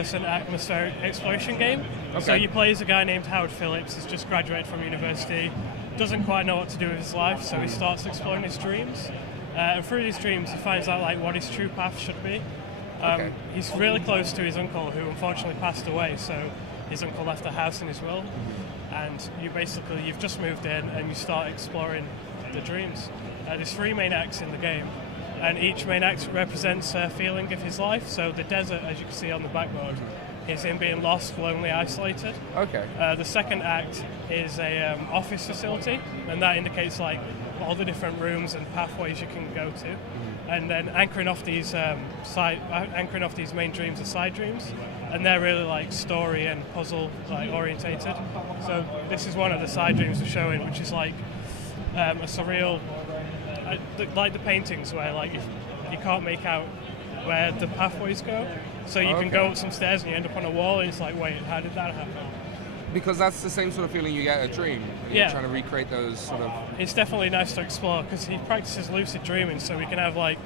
It's an atmospheric exploration game. Okay. So you play as a guy named Howard Phillips. He's just graduated from university, doesn't quite know what to do with his life, so he starts exploring his dreams. And through these dreams, he finds out like what his true path should be. Okay. He's really close to his uncle, who unfortunately passed away. So his uncle left a house in his will, and you've just moved in and you start exploring the dreams. There's 3 main acts in the game, and each main act represents a feeling of his life. So the desert, as you can see on the backboard, is him being lost, lonely, isolated. Okay. The second act is a office facility, and that indicates like all the different rooms and pathways you can go to. And then anchoring off these main dreams are side dreams, and they're really like story and puzzle like orientated. So this is one of the side dreams we're showing, which is like a surreal, like the paintings where like you can't make out where the pathways go. So you can go up some stairs and you end up on a wall, and it's like, wait, how did that happen? Because that's the same sort of feeling you get in a dream. You're trying to recreate those sort of... It's definitely nice to explore, because he practices lucid dreaming, so we can have like,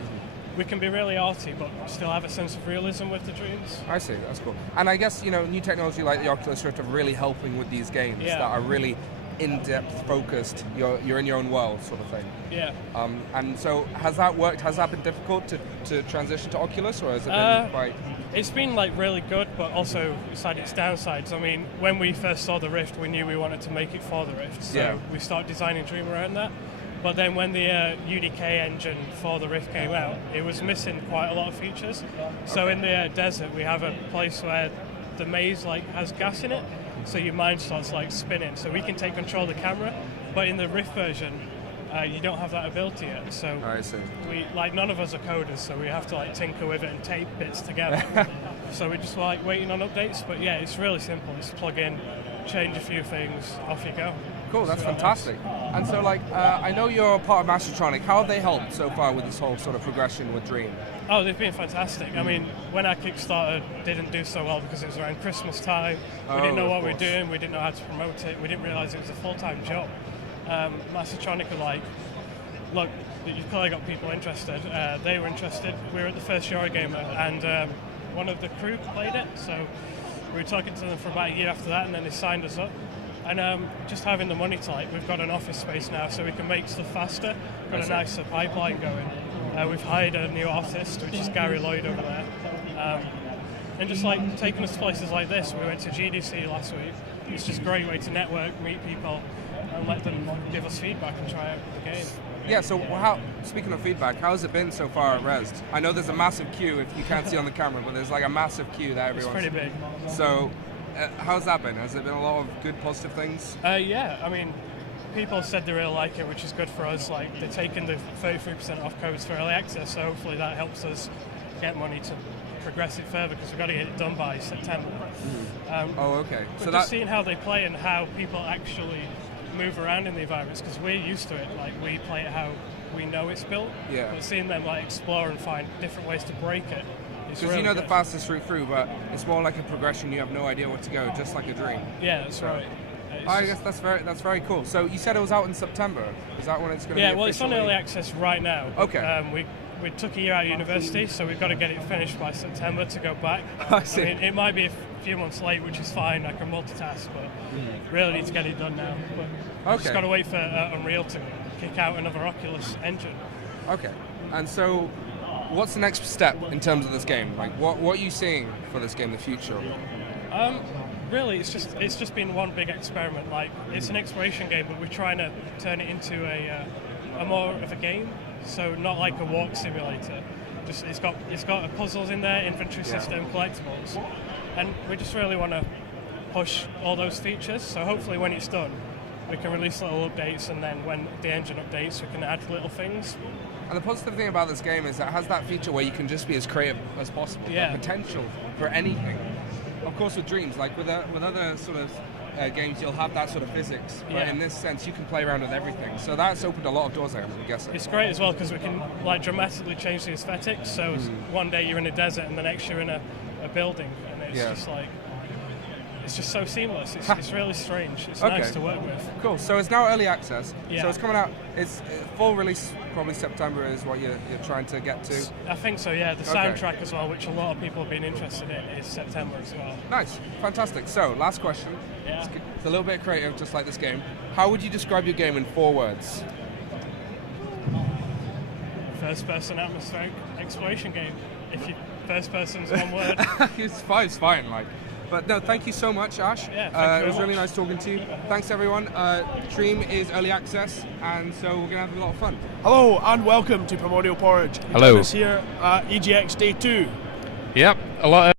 we can be really arty, but still have a sense of realism with the dreams. I see, that's cool. And I guess, new technology like the Oculus Rift are really helping with these games that are really in-depth focused, you're in your own world sort of thing. Yeah. And so has that worked? Has that been difficult to transition to Oculus, or has it been quite... It's been like really good, but also it's had its downsides. I mean, when we first saw the Rift, we knew we wanted to make it for the Rift, so we started designing Dream around that. But then when the UDK engine for the Rift came out, it was missing quite a lot of features. So in the desert, we have a place where the maze like has gas in it, so your mind starts like spinning. So we can take control of the camera, but in the Rift version, you don't have that ability yet. So I see. none of us are coders, so we have to like tinker with it and tape bits together. So we're just like waiting on updates. But yeah, it's really simple. Just plug in, change a few things, off you go. Cool, that's fantastic. And so I know you're part of Mastertronic. How have they helped so far with this whole sort of progression with Dream? Oh, they've been fantastic. I mean, when our Kickstarter didn't do so well because it was around Christmas time, we didn't know what we were doing, we didn't know how to promote it, we didn't realise it was a full-time job. Mastertronic were like, look, you've clearly got people interested. They were interested. We were at the first Eurogamer, and one of the crew played it, so we were talking to them for about a year after that, and then they signed us up. And just having the money tight, we've got an office space now, so we can make stuff faster. Got a nicer pipeline going. We've hired a new artist, which is Gary Lloyd over there. And just like taking us to places like this, we went to GDC last week. It's just a great way to network, meet people, and let them give us feedback and try out the game. Yeah, so speaking of feedback, how has it been so far at Rezzed? I know there's a massive queue, if you can't see on the camera, but there's like a massive queue that everyone's... It's pretty big. So, how's that been? Has it been a lot of good, positive things? Yeah, I mean, people said they really like it, which is good for us. Like, they're taking the 33% off codes for early access, so hopefully that helps us get money to progress it further, because we've got to get it done by September. Okay. So just seeing how they play and how people actually move around in the environments, because we're used to it, like we play it how we know it's built, but seeing them like explore and find different ways to break it, because really the fastest route through, but it's more like a progression. You have no idea where to go, just like a dream. Yeah, that's right. I guess that's very cool. So you said it was out in September. Is that when it's going to be? Yeah, well, it's on early access right now. Okay. We took a year out of university, so we've got to get it finished by September to go back. I see. I mean, it might be a few months late, which is fine. I can multitask, but really need to get it done now. But just got to wait for Unreal to kick out another Oculus engine. Okay. And so, what's the next step in terms of this game? Like, what are you seeing for this game in the future? Really, it's just been one big experiment. Like, it's an exploration game, but we're trying to turn it into a more of a game. So not like a walk simulator. Just it's got puzzles in there, inventory system, collectibles, and we just really want to push all those features. So hopefully, when it's done, we can release little updates, and then when the engine updates, we can add little things. And the positive thing about this game is that it has that feature where you can just be as creative as possible. Yeah. The potential for anything. Of course, with Dreams, like with other sort of games, you'll have that sort of physics, but in this sense, you can play around with everything. So that's opened a lot of doors, I'm guessing. It's great as well, because we can like dramatically change the aesthetics. So one day you're in a desert, and the next you're in a building, and it's just like it's just so seamless. It's really strange. It's nice to work with. Cool. So it's now early access. Yeah. So it's coming out. It's full release. Probably September is what you're trying to get to. I think so. Yeah. The soundtrack as well, which a lot of people have been interested in, is September as well. Nice. Fantastic. So last question. Yeah. It's a little bit creative, just like this game. How would you describe your game in 4 words? First-person atmospheric exploration game. If you first person's one word. It's fine. Like, but no, thank you so much, Ash. Yeah, it was really nice talking to you. Thanks everyone. Dream is early access, and so we're gonna have a lot of fun. Hello and welcome to Primordial Porridge. Hello. Join us here at EGX Day 2. Yep, a lot of